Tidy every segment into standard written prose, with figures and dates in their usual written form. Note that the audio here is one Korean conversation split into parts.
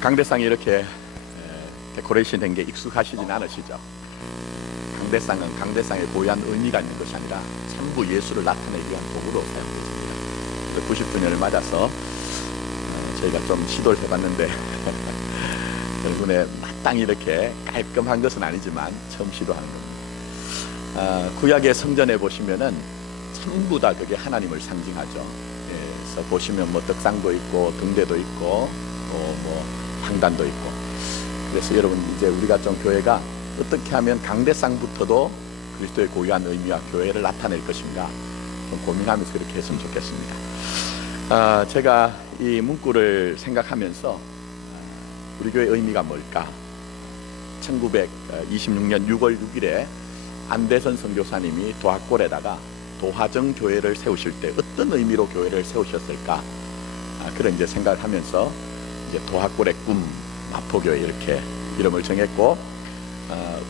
강대상이 이렇게 데코레이션 된 게 익숙하시진 않으시죠? 강대상은 강대상에 고유한 의미가 있는 것이 아니라 전부 예수를 나타내기 위한 도구로 사용됐습니다. 90주년을 맞아서 저희가 좀 시도를 해봤는데 여러분의 마땅히 이렇게 깔끔한 것은 아니지만 처음 시도하는 겁니다. 구약의 성전에 보시면은 전부 다 그게 하나님을 상징하죠. 그래서 보시면 뭐 떡상도 있고 등대도 있고 뭐 향단도 있고. 그래서 여러분 이제 우리가 좀 교회가 어떻게 하면 강대상부터도 그리스도의 고유한 의미와 교회를 나타낼 것인가 좀 고민하면서 그렇게 했으면 좋겠습니다. 제가 이 문구를 생각하면서 우리 교회의 의미가 뭘까? 1926년 6월 6일에 안대선 선교사님이 도학골에다가 도화정 교회를 세우실 때 어떤 의미로 교회를 세우셨을까? 그런 이제 생각을 하면서 이제 도학골의 꿈 마포교회 이렇게 이름을 정했고,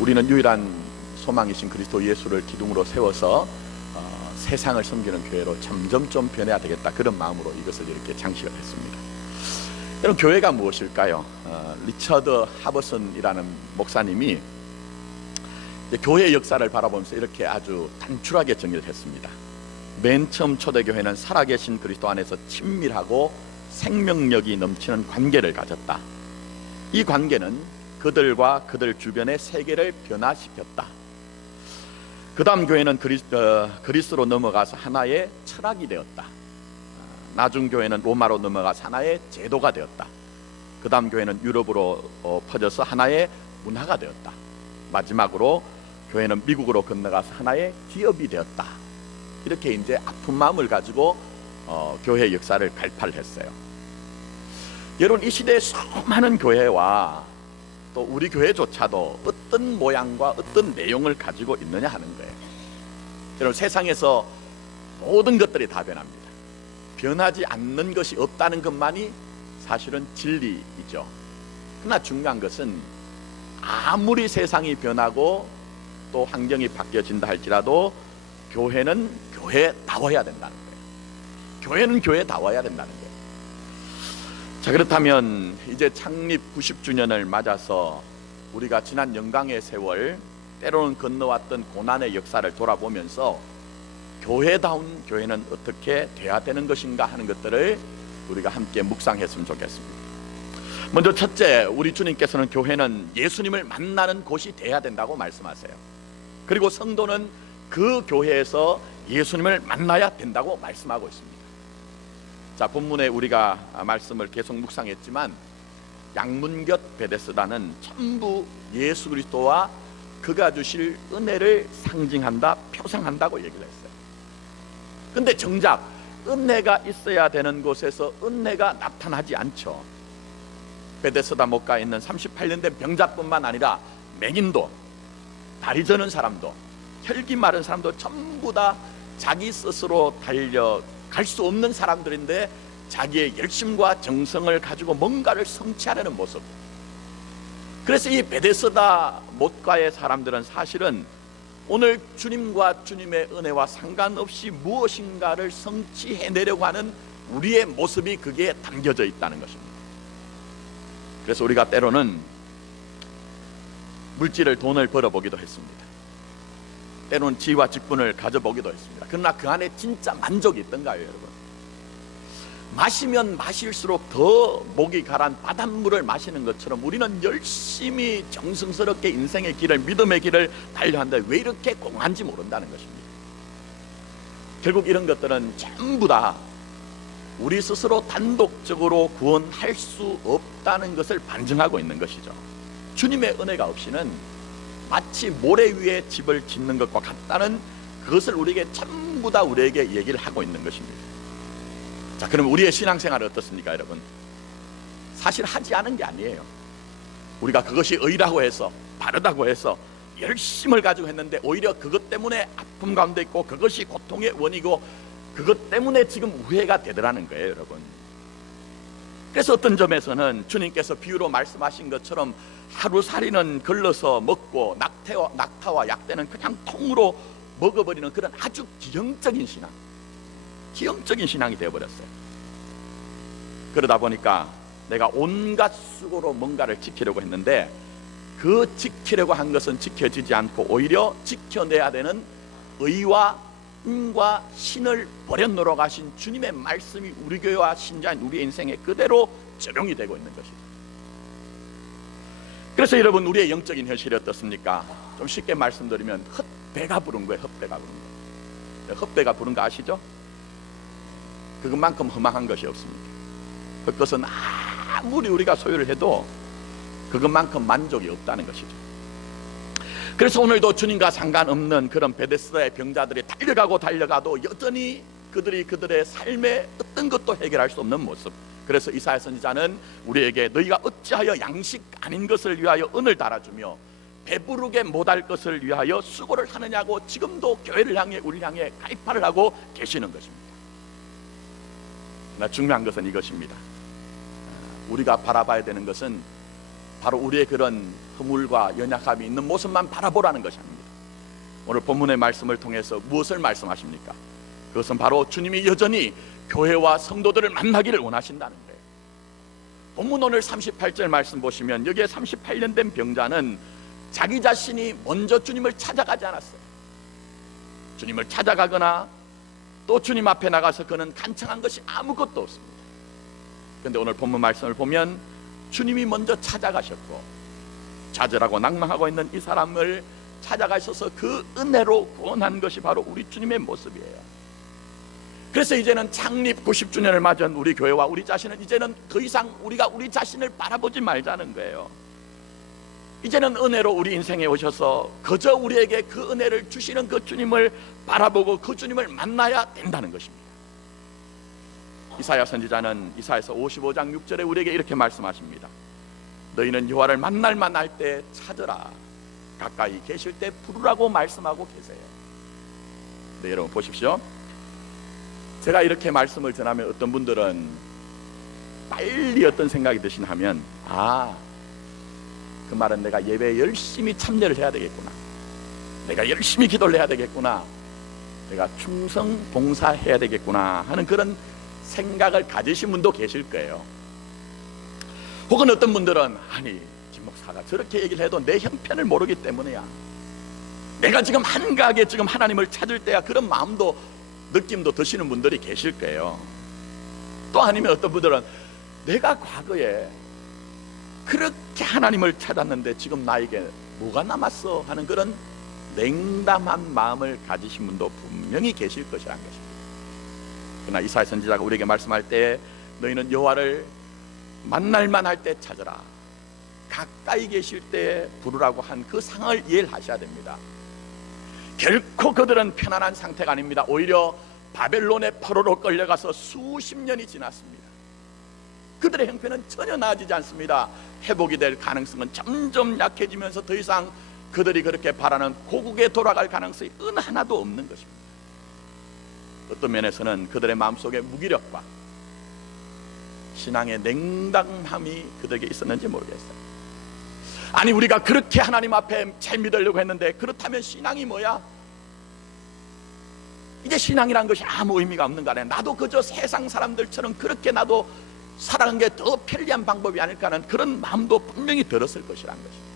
우리는 유일한 소망이신 그리스도 예수를 기둥으로 세워서 세상을 섬기는 교회로 점점 좀 변해야 되겠다, 그런 마음으로 이것을 이렇게 장식을 했습니다. 여러분, 교회가 무엇일까요? 리처드 하버슨이라는 목사님이 교회의 역사를 바라보면서 이렇게 아주 단출하게 정의를 했습니다. 맨 처음 초대교회는 살아계신 그리스도 안에서 친밀하고 생명력이 넘치는 관계를 가졌다. 이 관계는 그들과 그들 주변의 세계를 변화시켰다. 그 다음 교회는 그리스로 넘어가서 하나의 철학이 되었다. 나중 교회는 로마로 넘어가서 하나의 제도가 되었다. 그 다음 교회는 유럽으로 퍼져서 하나의 문화가 되었다. 마지막으로 교회는 미국으로 건너가서 하나의 기업이 되었다. 이렇게 이제 아픈 마음을 가지고 교회의 역사를 발판을 했어요. 여러분, 이 시대에 수많은 교회와 또 우리 교회조차도 어떤 모양과 어떤 내용을 가지고 있느냐 하는 거예요. 여러분, 세상에서 모든 것들이 다 변합니다. 변하지 않는 것이 없다는 것만이 사실은 진리이죠. 그러나 중요한 것은 아무리 세상이 변하고 또 환경이 바뀌어진다 할지라도 교회는 교회다워야 된다는 거예요. 교회는 교회다워야 된다는 거예요. 자, 그렇다면 이제 창립 90주년을 맞아서 우리가 지난 영광의 세월, 때로는 건너왔던 고난의 역사를 돌아보면서 교회다운 교회는 어떻게 돼야 되는 것인가 하는 것들을 우리가 함께 묵상했으면 좋겠습니다. 먼저 첫째, 우리 주님께서는 교회는 예수님을 만나는 곳이 돼야 된다고 말씀하세요. 그리고 성도는 그 교회에서 예수님을 만나야 된다고 말씀하고 있습니다. 자, 본문에 우리가 말씀을 계속 묵상했지만 양문곁 베데스다는 전부 예수 그리스도와 그가 주실 은혜를 상징한다, 표상한다고 얘기를 했어요. 근데 정작 은혜가 있어야 되는 곳에서 은혜가 나타나지 않죠. 베데스다 목가에 있는 38년 된 병자뿐만 아니라 맹인도, 다리 저는 사람도, 혈기 마른 사람도 전부 다 자기 스스로 달려갈 수 없는 사람들인데 자기의 열심과 정성을 가지고 뭔가를 성취하려는 모습. 그래서 이 베데스다 못가의 사람들은 사실은 오늘 주님과 주님의 은혜와 상관없이 무엇인가를 성취해내려고 하는 우리의 모습이 거기에 담겨져 있다는 것입니다. 그래서 우리가 때로는 물질을, 돈을 벌어보기도 했습니다. 때로는 지위와 직분을 가져보기도 했습니다. 그러나 그 안에 진짜 만족이 있던가요, 여러분? 마시면 마실수록 더 목이 가란 바닷물을 마시는 것처럼 우리는 열심히 정성스럽게 인생의 길을, 믿음의 길을 달려한다. 왜 이렇게 공한지 모른다는 것입니다. 결국 이런 것들은 전부 다 우리 스스로 단독적으로 구원할 수 없다는 것을 반증하고 있는 것이죠. 주님의 은혜가 없이는 마치 모래 위에 집을 짓는 것과 같다는 그것을 우리에게 전부 다 우리에게 얘기를 하고 있는 것입니다. 자, 그럼 우리의 신앙생활은 어떻습니까, 여러분? 사실 하지 않은 게 아니에요. 우리가 그것이 의라고 해서, 바르다고 해서 열심을 가지고 했는데 오히려 그것 때문에 아픔 가운데 있고 그것이 고통의 원이고 그것 때문에 지금 우회가 되더라는 거예요, 여러분. 그래서 어떤 점에서는 주님께서 비유로 말씀하신 것처럼 하루살이는 걸러서 먹고 낙타와 약대는 그냥 통으로 먹어버리는 그런 아주 기형적인 신앙이 되어버렸어요. 그러다 보니까 내가 온갖 수고로 뭔가를 지키려고 했는데 그 지키려고 한 것은 지켜지지 않고 오히려 지켜내야 되는 의와 인과 신을 버려놓으러 가신 주님의 말씀이 우리 교회와 신자인 우리의 인생에 그대로 적용이 되고 있는 것이죠. 그래서 여러분, 우리의 영적인 현실이 어떻습니까? 좀 쉽게 말씀드리면 헛배가 부른 거예요. 헛배가 부른 거예요. 헛배가 부른 거 아시죠? 그것만큼 허망한 것이 없습니다. 그것은 아무리 우리가 소유를 해도 그것만큼 만족이 없다는 것이죠. 그래서 오늘도 주님과 상관없는 그런 베데스다의 병자들이 달려가도 여전히 그들의 삶의 어떤 것도 해결할 수 없는 모습. 그래서 이사야 선지자는 우리에게 너희가 어찌하여 양식 아닌 것을 위하여 은을 달아주며 배부르게 못할 것을 위하여 수고를 하느냐고 지금도 교회를 향해 우리를 향해 가이파를 하고 계시는 것입니다. 그러나 중요한 것은 이것입니다. 우리가 바라봐야 되는 것은 바로 우리의 그런 허물과 연약함이 있는 모습만 바라보라는 것이 아닙니다. 오늘 본문의 말씀을 통해서 무엇을 말씀하십니까? 그것은 바로 주님이 여전히 교회와 성도들을 만나기를 원하신다는 거예요. 본문 오늘 38절 말씀 보시면 여기에 38년 된 병자는 자기 자신이 먼저 주님을 찾아가지 않았어요. 주님을 찾아가거나 또 주님 앞에 나가서 그는 간청한 것이 아무것도 없습니다. 그런데 오늘 본문 말씀을 보면 주님이 먼저 찾아가셨고 좌절하고 낭망하고 있는 이 사람을 찾아가셔서 그 은혜로 구원한 것이 바로 우리 주님의 모습이에요. 그래서 이제는 창립 90주년을 맞은 우리 교회와 우리 자신은 이제는 더 이상 우리가 우리 자신을 바라보지 말자는 거예요. 이제는 은혜로 우리 인생에 오셔서 그저 우리에게 그 은혜를 주시는 그 주님을 바라보고 그 주님을 만나야 된다는 것입니다. 이사야 선지자는 이사야서 55장 6절에 우리에게 이렇게 말씀하십니다. 너희는 여호와를 만날 만할 때 찾으라. 가까이 계실 때 부르라고 말씀하고 계세요. 네, 여러분 보십시오. 제가 이렇게 말씀을 전하면 어떤 분들은 빨리 어떤 생각이 드시나 하면 그 말은 내가 예배에 열심히 참여를 해야 되겠구나, 내가 열심히 기도를 해야 되겠구나, 내가 충성 봉사해야 되겠구나 하는 그런 생각을 가지신 분도 계실 거예요. 혹은 어떤 분들은 김 목사가 저렇게 얘기를 해도 내 형편을 모르기 때문이야, 내가 지금 한가하게 지금 하나님을 찾을 때야, 그런 마음도 느낌도 드시는 분들이 계실 거예요. 또 아니면 어떤 분들은 내가 과거에 그렇게 하나님을 찾았는데 지금 나에게 뭐가 남았어 하는 그런 냉담한 마음을 가지신 분도 분명히 계실 것이라는 것입니다. 그러나 이사야 선지자가 우리에게 말씀할 때 너희는 여호와를 만날만 할 때 찾으라, 가까이 계실 때 부르라고 한 그 상황을 이해를 하셔야 됩니다. 결코 그들은 편안한 상태가 아닙니다. 오히려 바벨론의 포로로 끌려가서 수십 년이 지났습니다. 그들의 형편은 전혀 나아지지 않습니다. 회복이 될 가능성은 점점 약해지면서 더 이상 그들이 그렇게 바라는 고국에 돌아갈 가능성이 은 하나도 없는 것입니다. 어떤 면에서는 그들의 마음속에 무기력과 신앙의 냉담함이 그들에게 있었는지 모르겠어요. 아니, 우리가 그렇게 하나님 앞에 잘 믿으려고 했는데 그렇다면 신앙이 뭐야? 이제 신앙이란 것이 아무 의미가 없는 거 아니야. 나도 그저 세상 사람들처럼 그렇게 나도 살아가는 게 더 편리한 방법이 아닐까 하는 그런 마음도 분명히 들었을 것이라는 것입니다.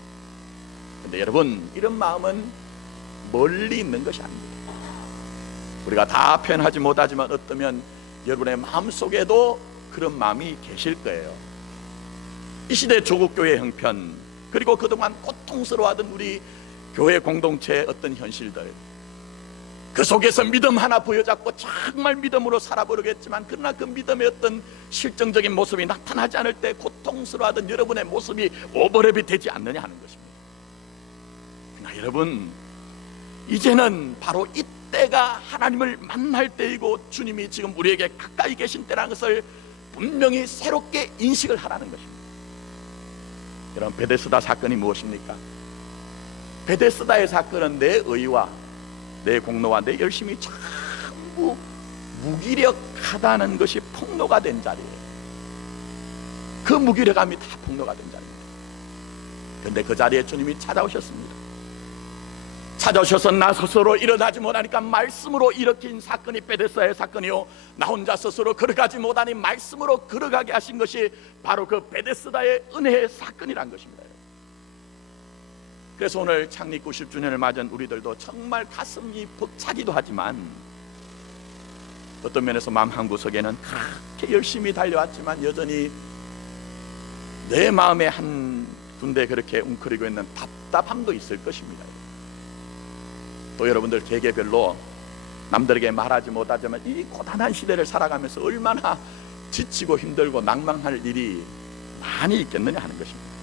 그런데 여러분, 이런 마음은 멀리 있는 것이 아닙니다. 우리가 다 표현하지 못하지만 어쩌면 여러분의 마음속에도 그런 마음이 계실 거예요. 이 시대 조국 교회 형편, 그리고 그동안 고통스러워하던 우리 교회 공동체의 어떤 현실들, 그 속에서 믿음 하나 부여잡고 정말 믿음으로 살아보려겠지만 그러나 그 믿음의 어떤 실정적인 모습이 나타나지 않을 때 고통스러워하던 여러분의 모습이 오버랩이 되지 않느냐 하는 것입니다. 그러나 여러분, 이제는 바로 이때가 하나님을 만날 때이고 주님이 지금 우리에게 가까이 계신 때라는 것을 분명히 새롭게 인식을 하라는 것입니다. 여러분, 베데스다 사건이 무엇입니까? 베데스다의 사건은 내 의와 내 공로와 내 열심이 전부 무기력하다는 것이 폭로가 된 자리예요. 그 무기력함이 다 폭로가 된 자리입니다. 그런데 그 자리에 주님이 찾아오셨습니다. 찾아오셔서 나 스스로 일어나지 못하니까 말씀으로 일으킨 사건이 베데스다의 사건이요, 나 혼자 스스로 걸어가지 못하니 말씀으로 걸어가게 하신 것이 바로 그 베데스다의 은혜의 사건이란 것입니다. 그래서 오늘 창립 90주년을 맞은 우리들도 정말 가슴이 벅차기도 하지만 어떤 면에서 마음 한구석에는 그렇게 열심히 달려왔지만 여전히 내 마음에 한 군데 그렇게 웅크리고 있는 답답함도 있을 것입니다. 또 여러분들 개개별로 남들에게 말하지 못하지만 이 고단한 시대를 살아가면서 얼마나 지치고 힘들고 낭망할 일이 많이 있겠느냐 하는 것입니다.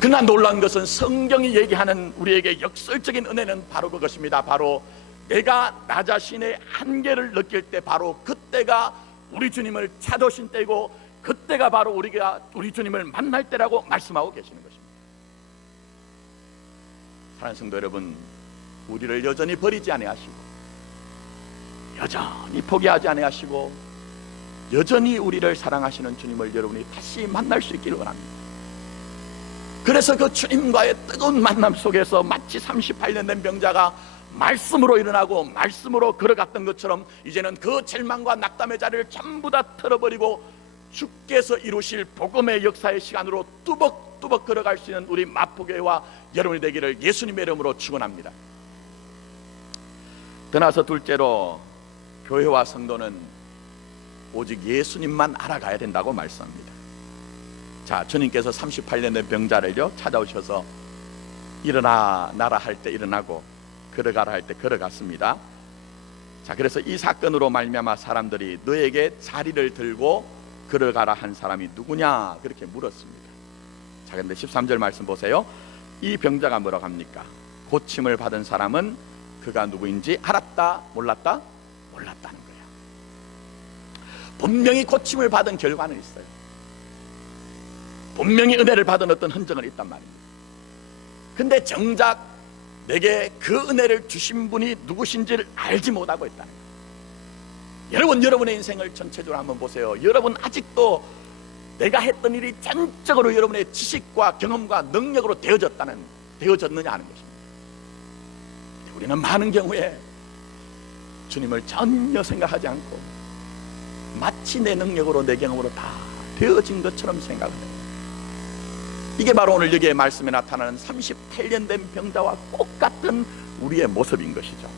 그러나 놀라운 것은 성경이 얘기하는 우리에게 역설적인 은혜는 바로 그것입니다. 바로 내가 나 자신의 한계를 느낄 때 바로 그때가 우리 주님을 찾으신 때고 그때가 바로 우리가 우리 주님을 만날 때라고 말씀하고 계시는 것입니다. 사랑하는 성도 여러분, 우리를 여전히 버리지 아니하시고 여전히 포기하지 아니하시고 여전히 우리를 사랑하시는 주님을 여러분이 다시 만날 수 있기를 원합니다. 그래서 그 주님과의 뜨거운 만남 속에서 마치 38년 된 병자가 말씀으로 일어나고 말씀으로 걸어갔던 것처럼 이제는 그 절망과 낙담의 자리를 전부 다 털어버리고 주께서 이루실 복음의 역사의 시간으로 뚜벅뚜벅 걸어갈 수 있는 우리 마포교회와 여러분이 되기를 예수님의 이름으로 축원합니다. 떠나서 둘째로, 교회와 성도는 오직 예수님만 알아가야 된다고 말씀합니다. 자, 주님께서 38년 된 병자를요 찾아오셔서 일어나 나라 할 때 일어나고 걸어가라 할 때 걸어갔습니다. 자, 그래서 이 사건으로 말미암아 사람들이 너에게 자리를 들고 걸어가라 한 사람이 누구냐 그렇게 물었습니다. 자, 그런데 13절 말씀 보세요. 이 병자가 뭐라고 합니까? 고침을 받은 사람은 그가 누구인지 알았다 몰랐다? 몰랐다는 거예요. 분명히 고침을 받은 결과는 있어요. 분명히 은혜를 받은 어떤 흔적은 있단 말입니다. 근데 정작 내게 그 은혜를 주신 분이 누구신지를 알지 못하고 있다는 거예요. 여러분, 여러분의 인생을 전체적으로 한번 보세요. 여러분 아직도 내가 했던 일이 전적으로 여러분의 지식과 경험과 능력으로 되어졌느냐 하는 것입니다. 우리는 많은 경우에 주님을 전혀 생각하지 않고 마치 내 능력으로 내 경험으로 다 되어진 것처럼 생각을 해요. 이게 바로 오늘 여기에 말씀에 나타나는 38년 된 병자와 똑같은 우리의 모습인 것이죠.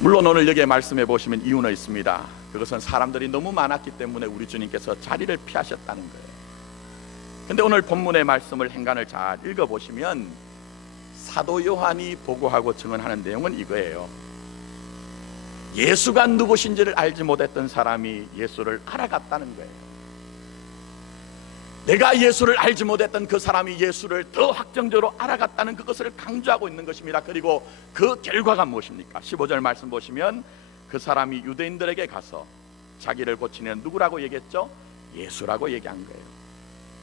물론 오늘 여기에 말씀해 보시면 이유는 있습니다. 그것은 사람들이 너무 많았기 때문에 우리 주님께서 자리를 피하셨다는 거예요. 근데 오늘 본문의 말씀을 행간을 잘 읽어보시면 사도 요한이 보고하고 증언하는 내용은 이거예요. 예수가 누구신지를 알지 못했던 사람이 예수를 알아갔다는 거예요. 내가 예수를 알지 못했던 그 사람이 예수를 더 확정적으로 알아갔다는 그것을 강조하고 있는 것입니다. 그리고 그 결과가 무엇입니까? 15절 말씀 보시면 그 사람이 유대인들에게 가서 자기를 고치는 누구라고 얘기했죠? 예수라고 얘기한 거예요.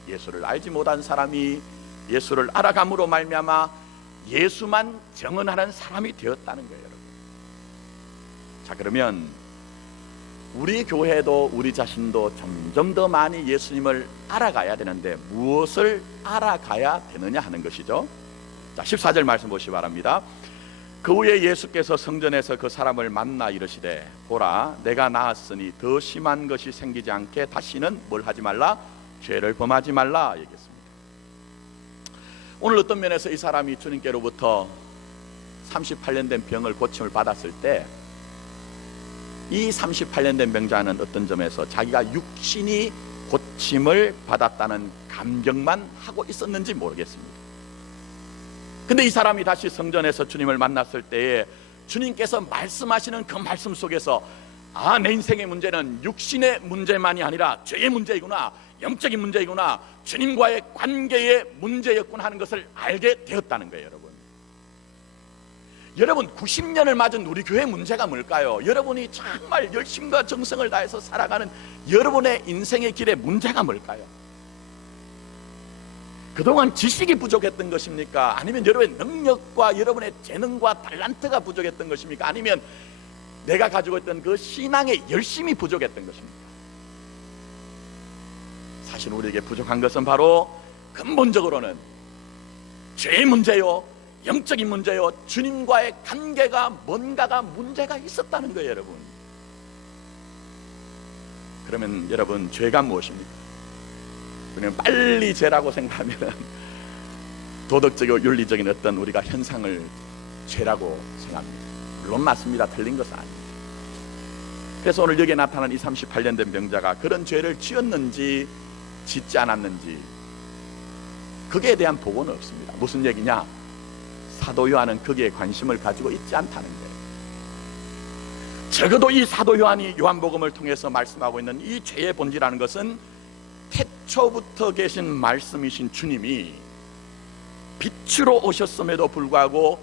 예수를 알지 못한 사람이 예수를 알아감으로 말미암아 예수만 정언하는 사람이 되었다는 거예요. 여러분. 자, 그러면 우리 교회도 우리 자신도 점점 더 많이 예수님을 알아가야 되는데 무엇을 알아가야 되느냐 하는 것이죠. 자, 14절 말씀 보시기 바랍니다. 그 후에 예수께서 성전에서 그 사람을 만나 이르시되 보라, 내가 나았으니 더 심한 것이 생기지 않게 다시는 뭘 하지 말라? 죄를 범하지 말라 얘기했습니다. 오늘 어떤 면에서 이 사람이 주님께로부터 38년 된 병을 고침을 받았을 때 이 38년 된 병자는 어떤 점에서 자기가 육신이 고침을 받았다는 감격만 하고 있었는지 모르겠습니다. 근데 이 사람이 다시 성전에서 주님을 만났을 때에 주님께서 말씀하시는 그 말씀 속에서 아, 내 인생의 문제는 육신의 문제만이 아니라 죄의 문제이구나, 영적인 문제이구나, 주님과의 관계의 문제였구나 하는 것을 알게 되었다는 거예요. 여러분 90년을 맞은 우리 교회 문제가 뭘까요? 여러분이 정말 열심과 정성을 다해서 살아가는 여러분의 인생의 길의 문제가 뭘까요? 그동안 지식이 부족했던 것입니까? 아니면 여러분의 능력과 여러분의 재능과 탤런트가 부족했던 것입니까? 아니면 내가 가지고 있던 그 신앙의 열심이 부족했던 것입니까? 사실 우리에게 부족한 것은 바로 근본적으로는 죄의 문제요, 영적인 문제요, 주님과의 관계가 뭔가가 문제가 있었다는 거예요, 여러분. 그러면 여러분, 죄가 무엇입니까? 그냥 빨리 죄라고 생각하면 도덕적이고 윤리적인 어떤 우리가 현상을 죄라고 생각합니다. 물론 맞습니다. 틀린 것은 아닙니다. 그래서 오늘 여기에 나타난 이 38년 된 병자가 그런 죄를 지었는지 짓지 않았는지 거기에 대한 보고는 없습니다. 무슨 얘기냐? 사도 요한은 거기에 관심을 가지고 있지 않다는 거예요. 적어도 이 사도 요한이 요한복음을 통해서 말씀하고 있는 이 죄의 본질이라는 것은 태초부터 계신 말씀이신 주님이 빛으로 오셨음에도 불구하고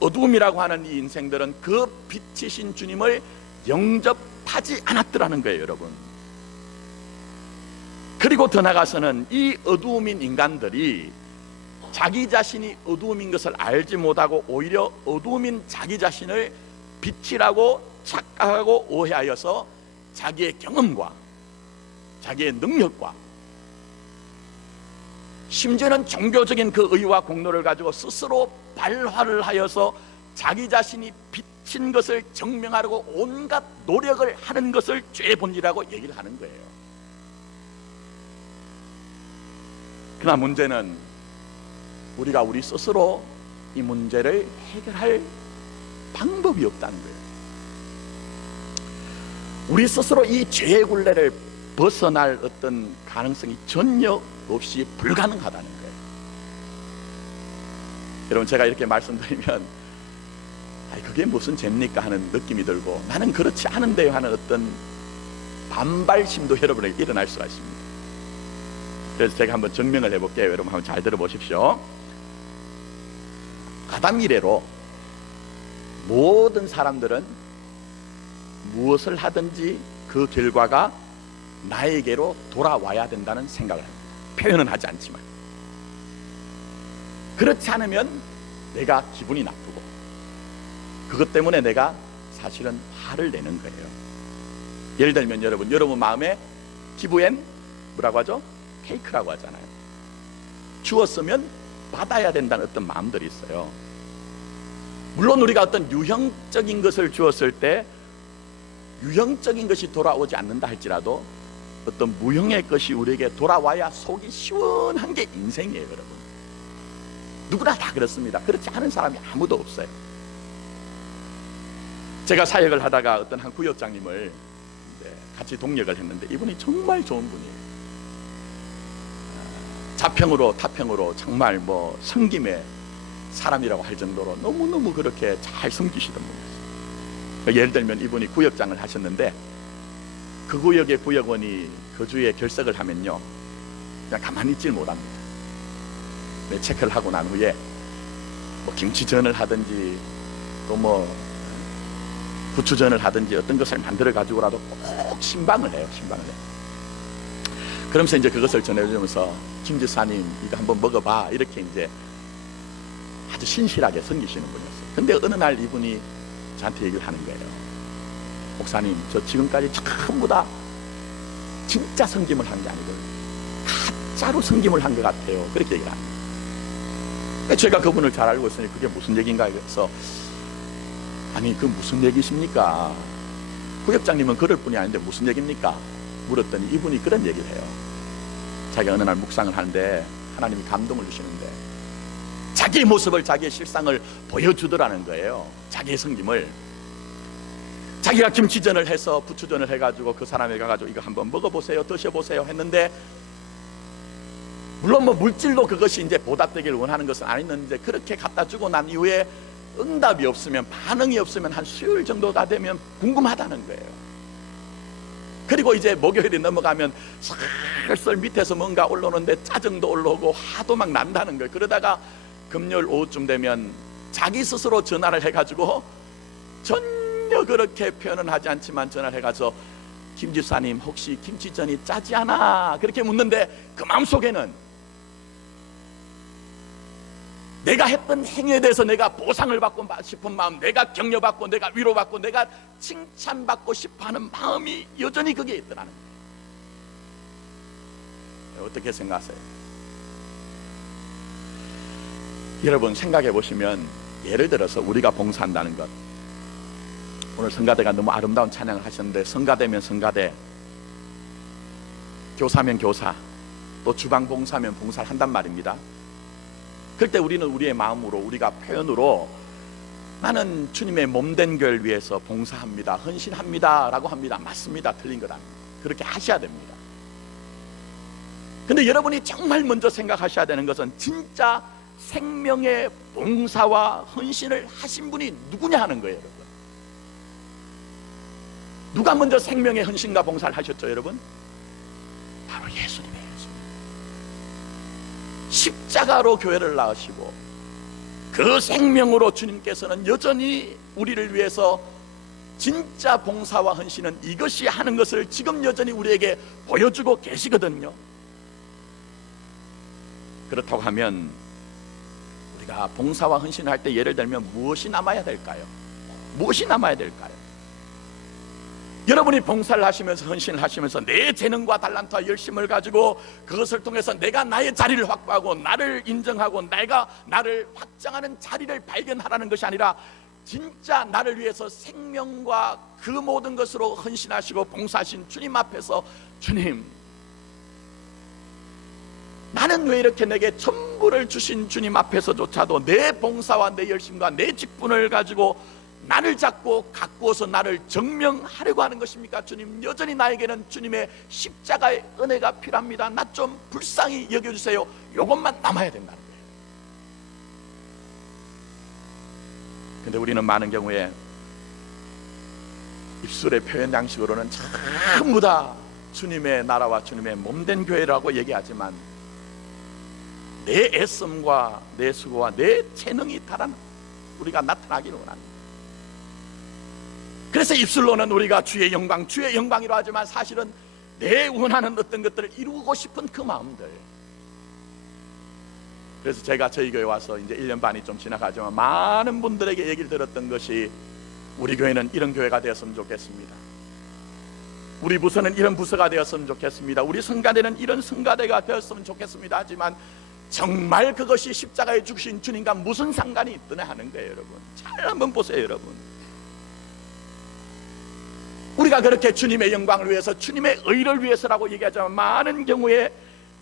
어두움이라고 하는 이 인생들은 그 빛이신 주님을 영접하지 않았더라는 거예요, 여러분. 그리고 더 나아가서는 이 어두움인 인간들이 자기 자신이 어두움인 것을 알지 못하고 오히려 어두움인 자기 자신을 빛이라고 착각하고 오해하여서 자기의 경험과 자기의 능력과 심지어는 종교적인 그 의와 공로를 가지고 스스로 발화를 하여서 자기 자신이 빛인 것을 증명하려고 온갖 노력을 하는 것을 죄의 본질이라고 얘기를 하는 거예요. 그러나 문제는 우리가 우리 스스로 이 문제를 해결할 방법이 없다는 거예요. 우리 스스로 이 죄의 굴레를 벗어날 어떤 가능성이 전혀 없이 불가능하다는 거예요. 여러분, 제가 이렇게 말씀드리면 그게 무슨 죄입니까 하는 느낌이 들고 나는 그렇지 않은데요 하는 어떤 반발심도 여러분에게 일어날 수가 있습니다. 그래서 제가 한번 증명을 해볼게요. 여러분 한번 잘 들어보십시오. 아담 이래로 모든 사람들은 무엇을 하든지 그 결과가 나에게로 돌아와야 된다는 생각을 합니다. 표현은 하지 않지만. 그렇지 않으면 내가 기분이 나쁘고 그것 때문에 내가 사실은 화를 내는 거예요. 예를 들면 여러분 마음에 기부엔 뭐라고 하죠? 케이크라고 하잖아요. 주었으면 받아야 된다는 어떤 마음들이 있어요. 물론 우리가 어떤 유형적인 것을 주었을 때 유형적인 것이 돌아오지 않는다 할지라도 어떤 무형의 것이 우리에게 돌아와야 속이 시원한 게 인생이에요, 여러분. 누구나 다 그렇습니다. 그렇지 않은 사람이 아무도 없어요. 제가 사역을 하다가 어떤 한 구역장님을 같이 동역을 했는데 이분이 정말 좋은 분이에요. 자평으로 타평으로 정말 뭐 섬김의 사람이라고 할 정도로 너무너무 그렇게 잘 섬기시던 분이었어요. 예를 들면 이분이 구역장을 하셨는데 그 구역의 구역원이 그 주에 결석을 하면요 그냥 가만히 있질 못합니다. 체크를 하고 난 후에 뭐 김치전을 하든지 또 뭐 부추전을 하든지 어떤 것을 만들어 가지고라도 꼭 신방을 해요. 그러면서 이제 그것을 전해주면서 김 지사님 이거 한번 먹어봐 이렇게 이제 아주 신실하게 섬기시는 분이었어요. 근데 어느 날 이분이 저한테 얘기를 하는 거예요. 목사님, 저 지금까지 전부 다 진짜 섬김을 한 게 아니고 가짜로 섬김을 한 것 같아요. 그렇게 얘기를 합니다. 제가 그분을 잘 알고 있으니 그게 무슨 얘기인가 해서 아니 그 무슨 얘기십니까? 구역장님은 그럴 뿐이 아닌데 무슨 얘기입니까? 물었더니 이분이 그런 얘기를 해요. 자기가 어느 날 묵상을 하는데 하나님이 감동을 주시는데 자기의 모습을, 자기의 실상을 보여주더라는 거예요. 자기의 섬김을. 자기가 김치전을 해서 부추전을 해가지고 그 사람에 가가지고 이거 한번 먹어보세요, 드셔보세요 했는데 물론 뭐 물질로 그것이 이제 보답되기를 원하는 것은 아니었는데 그렇게 갖다 주고 난 이후에 응답이 없으면, 반응이 없으면 한 수요일 정도 다 되면 궁금하다는 거예요. 그리고 이제 목요일이 넘어가면 슬슬 밑에서 뭔가 올라오는데 짜증도 올라오고 화도 막 난다는 거예요. 그러다가 금요일 오후쯤 되면 자기 스스로 전화를 해가지고 전혀 그렇게 표현은 하지 않지만 전화를 해가서 김 집사님 혹시 김치전이 짜지 않아? 그렇게 묻는데 그 마음속에는 내가 했던 행위에 대해서 내가 보상을 받고 싶은 마음, 내가 격려받고 내가 위로받고 내가 칭찬받고 싶어하는 마음이 여전히 거기에 있더라는 거예요. 어떻게 생각하세요? 여러분 생각해 보시면, 예를 들어서 우리가 봉사한다는 것, 오늘 성가대가 너무 아름다운 찬양을 하셨는데, 성가대면 성가대, 교사면 교사, 또 주방 봉사면 봉사를 한단 말입니다. 그럴 때 우리는 우리의 마음으로, 우리가 표현으로 나는 주님의 몸된 교회를 위해서 봉사합니다, 헌신합니다 라고 합니다. 맞습니다. 틀린 것 아닙니다. 그렇게 하셔야 됩니다. 근데 여러분이 정말 먼저 생각하셔야 되는 것은, 진짜 생명의 봉사와 헌신을 하신 분이 누구냐 하는 거예요. 여러분, 누가 먼저 생명의 헌신과 봉사를 하셨죠? 여러분, 바로 예수님이에요. 십자가로 교회를 낳으시고, 그 생명으로 주님께서는 여전히 우리를 위해서 진짜 봉사와 헌신은 이것이 하는 것을 지금 여전히 우리에게 보여주고 계시거든요. 그렇다고 하면 우리가 봉사와 헌신을 할 때 예를 들면 무엇이 남아야 될까요? 무엇이 남아야 될까요? 여러분이 봉사를 하시면서, 헌신을 하시면서 내 재능과 달란트와 열심을 가지고 그것을 통해서 내가 나의 자리를 확보하고 나를 인정하고 내가 나를 확장하는 자리를 발견하라는 것이 아니라, 진짜 나를 위해서 생명과 그 모든 것으로 헌신하시고 봉사하신 주님 앞에서, 주님, 나는 왜 이렇게 내게 전부를 주신 주님 앞에서조차도 내 봉사와 내 열심과 내 직분을 가지고 나를 잡고 가꾸어서 나를 증명하려고 하는 것입니까? 주님, 여전히 나에게는 주님의 십자가의 은혜가 필요합니다. 나 좀 불쌍히 여겨주세요. 이것만 남아야 된다는 거예요. 근데 우리는 많은 경우에 입술의 표현 양식으로는 전부 다 주님의 나라와 주님의 몸된 교회라고 얘기하지만, 내 애씀과 내 수고와 내 재능이 다른 우리가 나타나기를 원합니다. 그래서 입술로는 우리가 주의 영광, 주의 영광이라 하지만, 사실은 내 원하는 어떤 것들을 이루고 싶은 그 마음들. 그래서 제가 저희 교회 와서 이제 1년 반이 좀 지나가지만, 많은 분들에게 얘기를 들었던 것이, 우리 교회는 이런 교회가 되었으면 좋겠습니다. 우리 부서는 이런 부서가 되었으면 좋겠습니다. 우리 성가대는 이런 성가대가 되었으면 좋겠습니다. 하지만 정말 그것이 십자가에 죽으신 주님과 무슨 상관이 있더냐 하는 거예요. 여러분, 잘 한번 보세요. 여러분, 우리가 그렇게 주님의 영광을 위해서, 주님의 의를 위해서라고 얘기하지만, 많은 경우에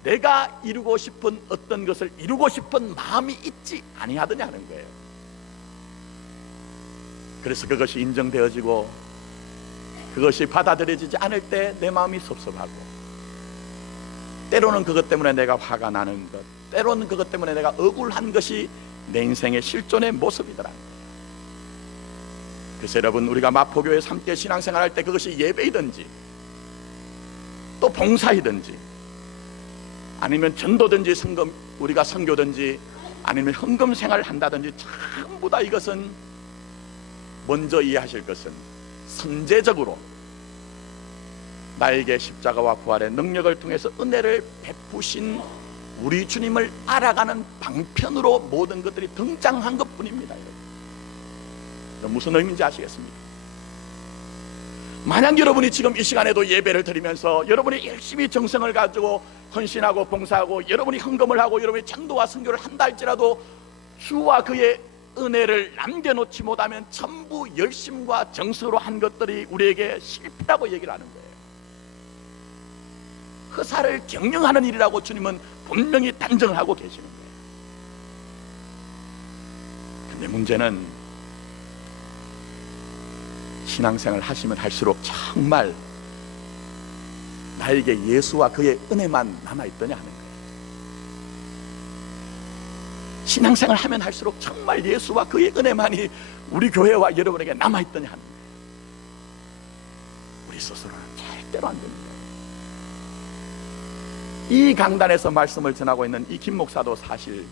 내가 이루고 싶은 어떤 것을 이루고 싶은 마음이 있지 아니하더냐 하는 거예요. 그래서 그것이 인정되어지고 그것이 받아들여지지 않을 때 내 마음이 섭섭하고, 때로는 그것 때문에 내가 화가 나는 것, 때로는 그것 때문에 내가 억울한 것이 내 인생의 실존의 모습이더라. 그래서 여러분, 우리가 마포교회 3대 신앙생활 할 때, 그것이 예배이든지 또 봉사이든지 아니면 전도든지 우리가 선교든지 아니면 헌금 생활을 한다든지, 전부 다 이것은 먼저 이해하실 것은, 선제적으로 나에게 십자가와 부활의 능력을 통해서 은혜를 베푸신 우리 주님을 알아가는 방편으로 모든 것들이 등장한 것뿐입니다. 무슨 의미인지 아시겠습니까? 만약 여러분이 지금 이 시간에도 예배를 드리면서 여러분이 열심히 정성을 가지고 헌신하고 봉사하고 여러분이 헌금을 하고 여러분이 전도와 선교를 한다 할지라도, 주와 그의 은혜를 남겨놓지 못하면 전부 열심과 정성으로 한 것들이 우리에게 실패라고 얘기를 하는 거예요. 허사를 경영하는 일이라고 주님은 분명히 단정을 하고 계시는 거예요. 근데 문제는, 신앙생활을 하시면 할수록 정말 나에게 예수와 그의 은혜만 남아있더냐 하는 거예요. 신앙생활을 하면 할수록 정말 예수와 그의 은혜만이 우리 교회와 여러분에게 남아있더냐 하는 거예요. 우리 스스로는 절대로 안 됩니다. 이 강단에서 말씀을 전하고 있는 이 김 목사도 사실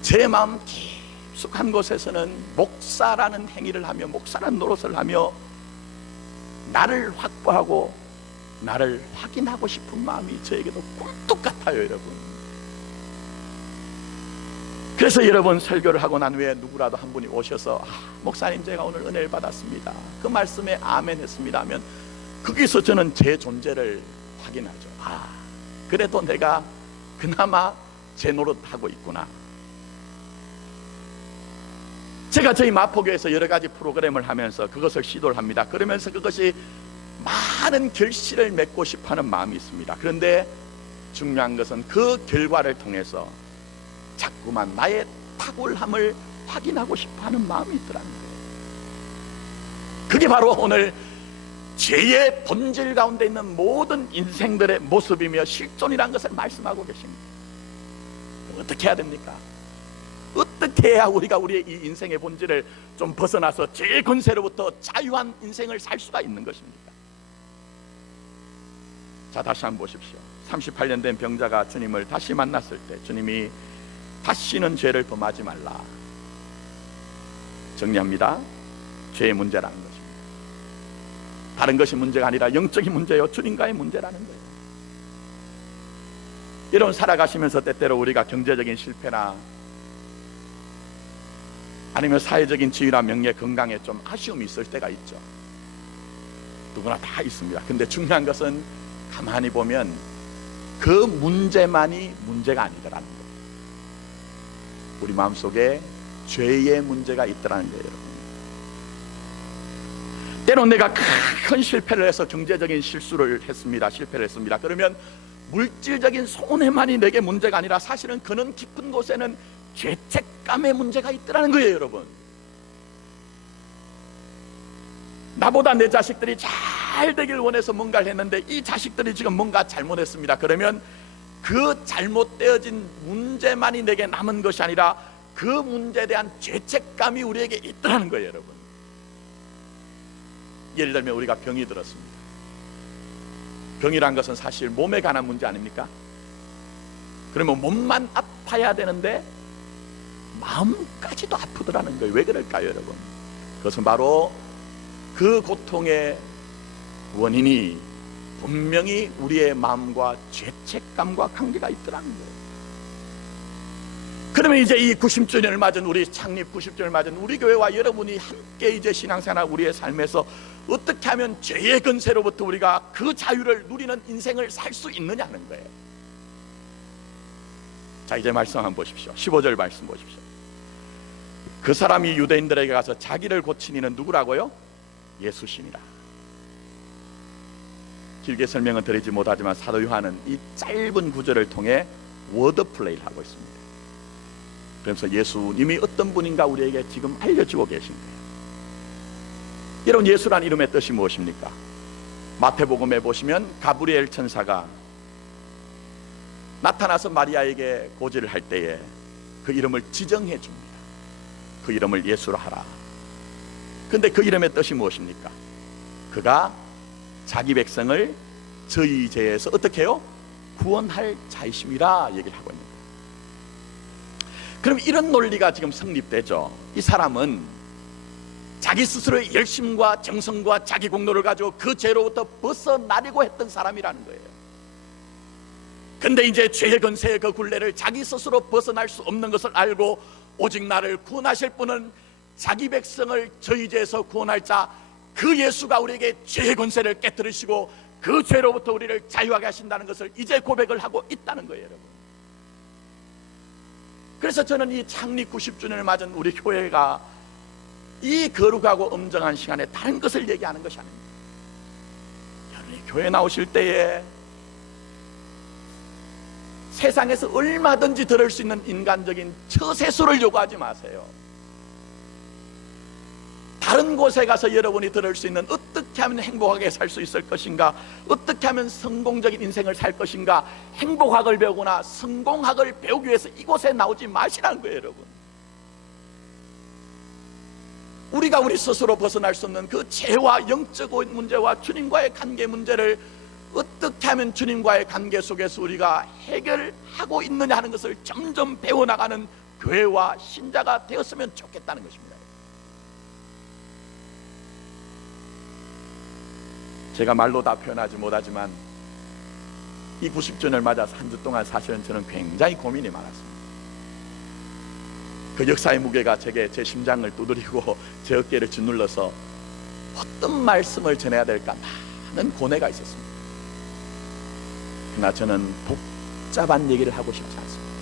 제 마음 깊숙한 곳에서는 목사라는 행위를 하며, 목사라는 노릇을 하며 나를 확보하고 나를 확인하고 싶은 마음이 저에게도 꿀뚝 같아요. 여러분, 그래서 여러분, 설교를 하고 난 후에 누구라도 한 분이 오셔서, 목사님, 제가 오늘 은혜를 받았습니다, 그 말씀에 아멘 했습니다 하면, 거기서 저는 제 존재를 확인하죠. 그래도 내가 그나마 제 노릇하고 있구나. 제가 저희 마포교에서 여러 가지 프로그램을 하면서 그것을 시도를 합니다. 그러면서 그것이 많은 결실을 맺고 싶어하는 마음이 있습니다. 그런데 중요한 것은 그 결과를 통해서 자꾸만 나의 탁월함을 확인하고 싶어하는 마음이 있더라는 거예요. 그게 바로 오늘 죄의 본질 가운데 있는 모든 인생들의 모습이며 실존이라는 것을 말씀하고 계십니다. 어떻게 해야 됩니까? 어떻게 해야 우리가 우리의 이 인생의 본질을 좀 벗어나서 죄의 권세로부터 자유한 인생을 살 수가 있는 것입니까? 자, 다시 한번 보십시오. 38년 된 병자가 주님을 다시 만났을 때 주님이 다시는 죄를 범하지 말라. 정리합니다. 죄의 문제라는 것입니다. 다른 것이 문제가 아니라 영적인 문제요, 주님과의 문제라는 거예요. 여러분, 살아가시면서 때때로 우리가 경제적인 실패나 아니면 사회적인 지위나 명예, 건강에 좀 아쉬움이 있을 때가 있죠. 누구나 다 있습니다. 근데 중요한 것은 가만히 보면 그 문제만이 문제가 아니더라는 거예요. 우리 마음속에 죄의 문제가 있더라는 거예요, 여러분. 때론 내가 큰 실패를 해서 경제적인 실수를 했습니다. 실패를 했습니다. 그러면 물질적인 손해만이 내게 문제가 아니라 사실은 그는 깊은 곳에는 죄책감의 문제가 있더라는 거예요, 여러분. 나보다 내 자식들이 잘 되길 원해서 뭔가를 했는데 이 자식들이 지금 뭔가 잘못했습니다. 그러면 그 잘못되어진 문제만이 내게 남은 것이 아니라 그 문제에 대한 죄책감이 우리에게 있더라는 거예요, 여러분. 예를 들면 우리가 병이 들었습니다. 병이란 것은 사실 몸에 관한 문제 아닙니까? 그러면 몸만 아파야 되는데 마음까지도 아프더라는 거예요. 왜 그럴까요, 여러분? 그것은 바로 그 고통의 원인이 분명히 우리의 마음과 죄책감과 관계가 있더라는 거예요. 그러면 이제 이 90주년을 맞은, 우리 창립 90주년을 맞은 우리 교회와 여러분이 함께 이제 신앙생활, 우리의 삶에서 어떻게 하면 죄의 권세로부터 우리가 그 자유를 누리는 인생을 살 수 있느냐는 거예요. 자, 이제 말씀 한번 보십시오. 15절 말씀 보십시오. 그 사람이 유대인들에게 가서 자기를 고친 이는 누구라고요? 예수시니라. 길게 설명은 드리지 못하지만 사도 요한은 이 짧은 구절을 통해 워드플레이를 하고 있습니다. 그래서 예수님이 어떤 분인가 우리에게 지금 알려주고 계신 거예요. 여러분, 예수란 이름의 뜻이 무엇입니까? 마태복음에 보시면 가브리엘 천사가 나타나서 마리아에게 고지를 할 때에 그 이름을 지정해 줍니다. 그 이름을 예수로 하라. 근데 그 이름의 뜻이 무엇입니까? 그가 자기 백성을 저희 죄에서 어떻게 해요? 구원할 자이심이라 얘기를 하고 있는 거예요. 그럼 이런 논리가 지금 성립되죠. 이 사람은 자기 스스로의 열심과 정성과 자기 공로를 가지고 그 죄로부터 벗어나려고 했던 사람이라는 거예요. 근데 이제 죄의 권세의 그 굴레를 자기 스스로 벗어날 수 없는 것을 알고 오직 나를 구원하실 분은 자기 백성을 저희 죄에서 구원할 자, 그 예수가 우리에게 죄의 권세를 깨뜨리시고 그 죄로부터 우리를 자유하게 하신다는 것을 이제 고백을 하고 있다는 거예요, 여러분. 그래서 저는 이 창립 90주년을 맞은 우리 교회가 이 거룩하고 엄정한 시간에 다른 것을 얘기하는 것이 아닙니다. 여러분이 교회 나오실 때에 세상에서 얼마든지 들을 수 있는 인간적인 처세수를 요구하지 마세요. 다른 곳에 가서 여러분이 들을 수 있는 어떻게 하면 행복하게 살 수 있을 것인가, 어떻게 하면 성공적인 인생을 살 것인가, 행복학을 배우거나 성공학을 배우기 위해서 이곳에 나오지 마시라는 거예요, 여러분. 우리가 우리 스스로 벗어날 수 없는 그 죄와 영적 문제와 주님과의 관계 문제를 어떻게 하면 주님과의 관계 속에서 우리가 해결하고 있느냐 하는 것을 점점 배워나가는 교회와 신자가 되었으면 좋겠다는 것입니다. 제가 말로 다 표현하지 못하지만 이 90주년을 맞아서 한 주 동안 사실은 저는 굉장히 고민이 많았습니다. 그 역사의 무게가 제 심장을 두드리고 제 어깨를 짓눌러서 어떤 말씀을 전해야 될까 많은 고뇌가 있었습니다. 그러나 저는 복잡한 얘기를 하고 싶지 않습니다.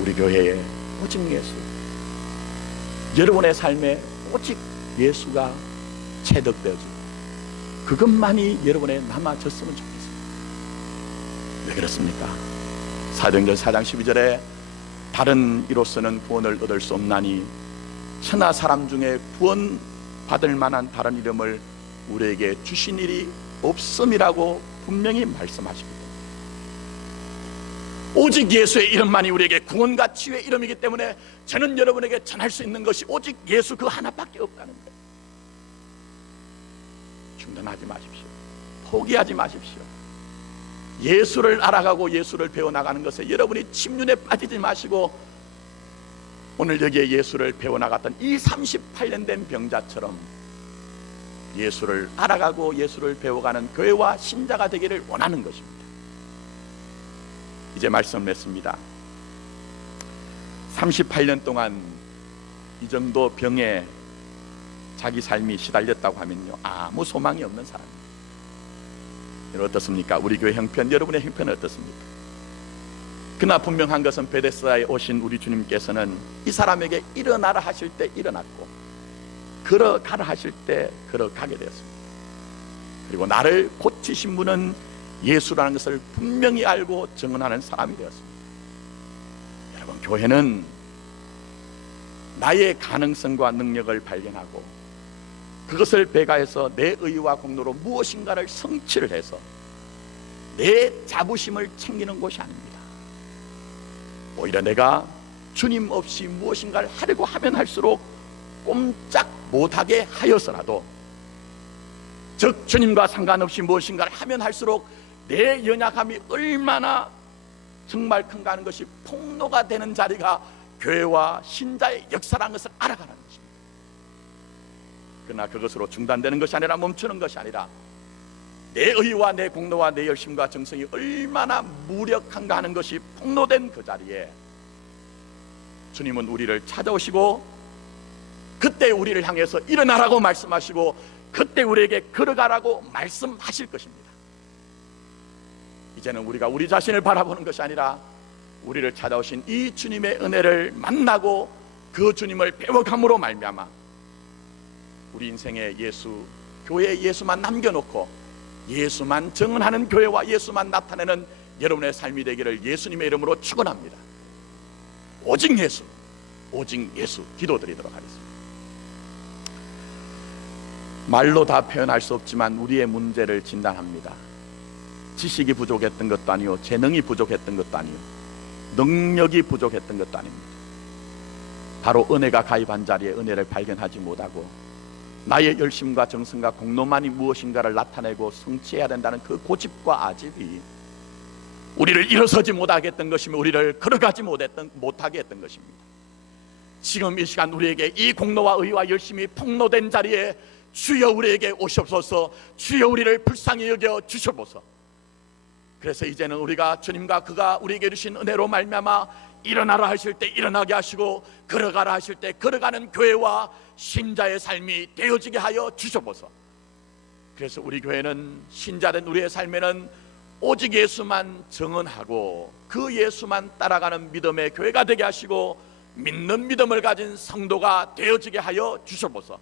우리 교회에 오직 예수, 여러분의 삶에 오직 예수가 체득되어지고 그것만이 여러분에 남아졌으면 좋겠습니다. 왜 그렇습니까? 사도행전 4장 12절에 다른 이로서는 구원을 얻을 수 없나니 천하 사람 중에 구원 받을 만한 다른 이름을 우리에게 주신 일이 없음이라고 분명히 말씀하십니다. 오직 예수의 이름만이 우리에게 구원과 치유의 이름이기 때문에 저는 여러분에게 전할 수 있는 것이 오직 예수 그 하나밖에 없다는 거예요. 중단하지 마십시오. 포기하지 마십시오. 예수를 알아가고 예수를 배워나가는 것에 여러분이 침륜에 빠지지 마시고 오늘 여기에 예수를 배워나갔던 이 38년 된 병자처럼 예수를 알아가고 예수를 배워가는 교회와 신자가 되기를 원하는 것입니다. 이제 말씀을 맺습니다. 38년 동안 이 정도 병에 자기 삶이 시달렸다고 하면요, 아무 소망이 없는 사람입니다. 여러분 어떻습니까? 우리 교회 형편, 여러분의 형편은 어떻습니까? 그러나 분명한 것은 베데스다에 오신 우리 주님께서는 이 사람에게 일어나라 하실 때 일어났고 걸어가라 하실 때 걸어가게 되었습니다. 그리고 나를 고치신 분은 예수라는 것을 분명히 알고 증언하는 사람이 되었습니다. 여러분, 교회는 나의 가능성과 능력을 발견하고 그것을 배가해서 내 의와 공로로 무엇인가를 성취를 해서 내 자부심을 챙기는 곳이 아닙니다. 오히려 내가 주님 없이 무엇인가를 하려고 하면 할수록 꼼짝 못하게 하여서라도, 즉 주님과 상관없이 무엇인가를 하면 할수록 내 연약함이 얼마나 정말 큰가 하는 것이 폭로가 되는 자리가 교회와 신자의 역사라는 것을 알아가는 것입니다. 그러나 그것으로 중단되는 것이 아니라 멈추는 것이 아니라 내 의와 내 공로와 내 열심과 정성이 얼마나 무력한가 하는 것이 폭로된 그 자리에 주님은 우리를 찾아오시고 그때 우리를 향해서 일어나라고 말씀하시고 그때 우리에게 걸어가라고 말씀하실 것입니다. 이제는 우리가 우리 자신을 바라보는 것이 아니라 우리를 찾아오신 이 주님의 은혜를 만나고 그 주님을 배워감으로 말미암아 우리 인생의 예수, 교회에 예수만 남겨놓고 예수만 증언하는 교회와 예수만 나타내는 여러분의 삶이 되기를 예수님의 이름으로 축원합니다. 오직 예수, 오직 예수 기도드리도록 하겠습니다. 말로 다 표현할 수 없지만 우리의 문제를 진단합니다. 지식이 부족했던 것도 아니요, 재능이 부족했던 것도 아니요, 능력이 부족했던 것도 아닙니다. 바로 은혜가 가입한 자리에 은혜를 발견하지 못하고 나의 열심과 정성과 공로만이 무엇인가를 나타내고 성취해야 된다는 그 고집과 아집이 우리를 일어서지 못하게 했던 것이며 우리를 걸어가지 못하게 했던 것입니다. 지금 이 시간 우리에게 이 공로와 의와 열심이 폭로된 자리에 주여 우리에게 오시옵소서, 주여 우리를 불쌍히 여겨 주시옵소서. 그래서 이제는 우리가 주님과 그가 우리에게 주신 은혜로 말미암아 일어나라 하실 때 일어나게 하시고 걸어가라 하실 때 걸어가는 교회와 신자의 삶이 되어지게 하여 주시옵소서. 그래서 우리 교회는 신자된 우리의 삶에는 오직 예수만 증언하고 그 예수만 따라가는 믿음의 교회가 되게 하시고 믿는 믿음을 가진 성도가 되어지게 하여 주시옵소서.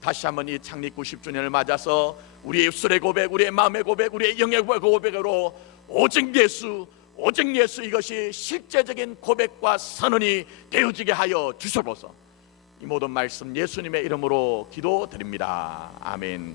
다시 한번 이 창립 90주년을 맞아서 우리의 입술의 고백, 우리의 마음의 고백, 우리의 영의 고백으로 오직 예수, 오직 예수, 이것이 실제적인 고백과 선언이 되어지게 하여 주시옵소서. 이 모든 말씀 예수님의 이름으로 기도드립니다. 아멘.